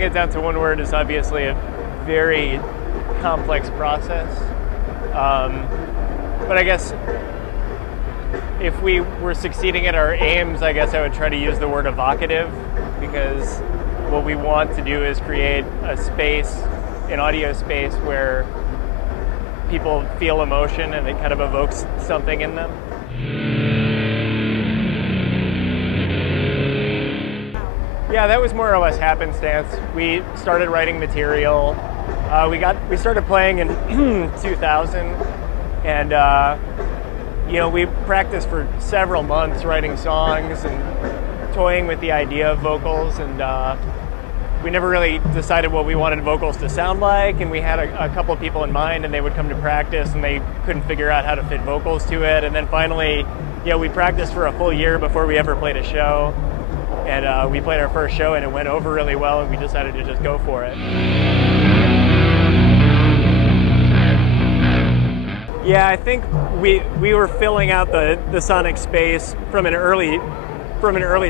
boiling it down to one word is obviously a very complex process. But I guess if we were succeeding at our aims, I guess I would try to use the word evocative, because what we want to do is create a space, an audio space, where people feel emotion and it kind of evokes something in them. Yeah, that was more or less happenstance. We started writing material. We started playing in 2000, and we practiced for several months writing songs and toying with the idea of vocals, and we never really decided what we wanted vocals to sound like, and we had a couple of people in mind, and they would come to practice and they couldn't figure out how to fit vocals to it. And then finally, we practiced for a full year before we ever played a show, and we played our first show and it went over really well, and we decided to just go for it. Yeah, I think we were filling out the sonic space from an early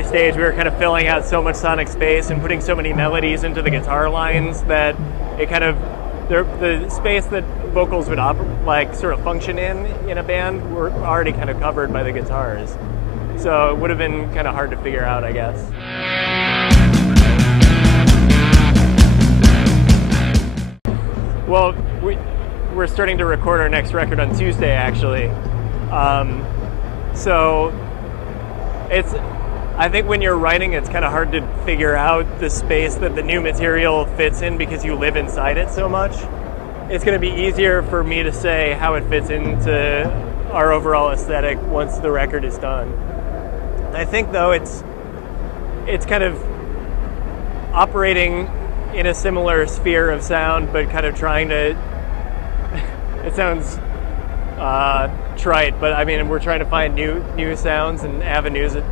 stage. We were kind of filling out so much sonic space and putting so many melodies into the guitar lines that it kind of, the space that vocals would sort of function in a band were already kind of covered by the guitars. So it would have been kind of hard to figure out, I guess. Well, we're starting to record our next record on Tuesday, actually. So I think when you're writing, it's kind of hard to figure out the space that the new material fits in because you live inside it so much. It's going to be easier for me to say how it fits into our overall aesthetic once the record is done. I think, though, it's kind of operating in a similar sphere of sound, but kind of trying to, it sounds trite, but I mean, we're trying to find new sounds and avenues that,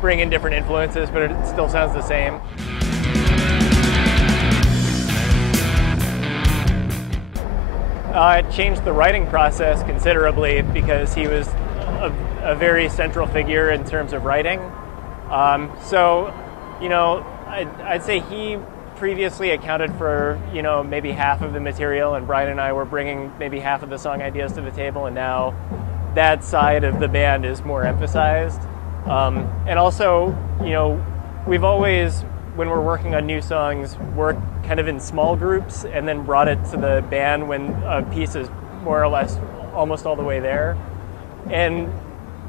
bring in different influences, but it still sounds the same. It changed the writing process considerably because he was a very central figure in terms of writing. So, I'd say he previously accounted for, maybe half of the material, and Brian and I were bringing maybe half of the song ideas to the table, and now that side of the band is more emphasized. And also, we've always, when we're working on new songs, worked kind of in small groups and then brought it to the band when a piece is more or less almost all the way there. And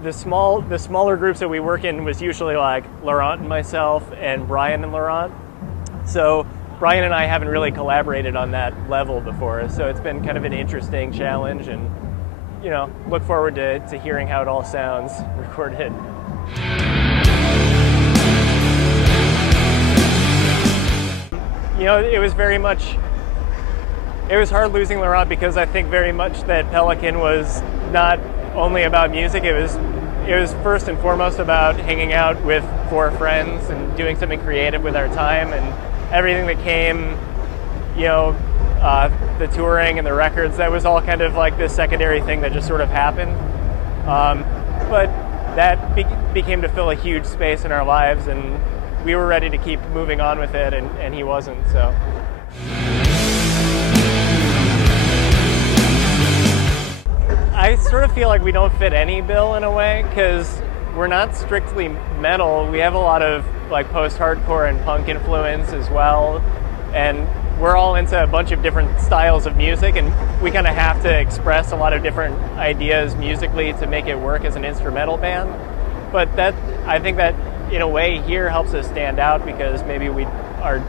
the smaller groups that we work in was usually like Laurent and myself and Brian and Laurent. So Brian and I haven't really collaborated on that level before, so it's been kind of an interesting challenge, and look forward to hearing how it all sounds recorded. It was hard losing Laurent because I think very much that Pelican was not only about music, it was first and foremost about hanging out with four friends and doing something creative with our time, and everything that came, the touring and the records, that was all kind of like this secondary thing that just sort of happened. But that became to fill a huge space in our lives, and we were ready to keep moving on with it, and he wasn't, so. I sort of feel like we don't fit any bill in a way, because we're not strictly metal. We have a lot of like post-hardcore and punk influence as well, and we're all into a bunch of different styles of music, and we kind of have to express a lot of different ideas musically to make it work as an instrumental band. But I think that in a way here helps us stand out because maybe we are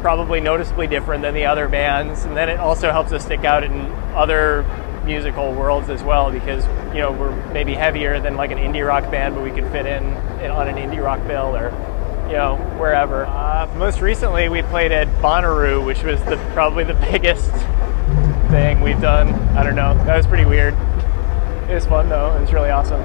probably noticeably different than the other bands, and then it also helps us stick out in other musical worlds as well, because we're maybe heavier than like an indie rock band, but we can fit in on an indie rock bill or wherever. Most recently we played at Bonnaroo, which was probably the biggest thing we've done. I don't know, that was pretty weird. It was fun though, it was really awesome.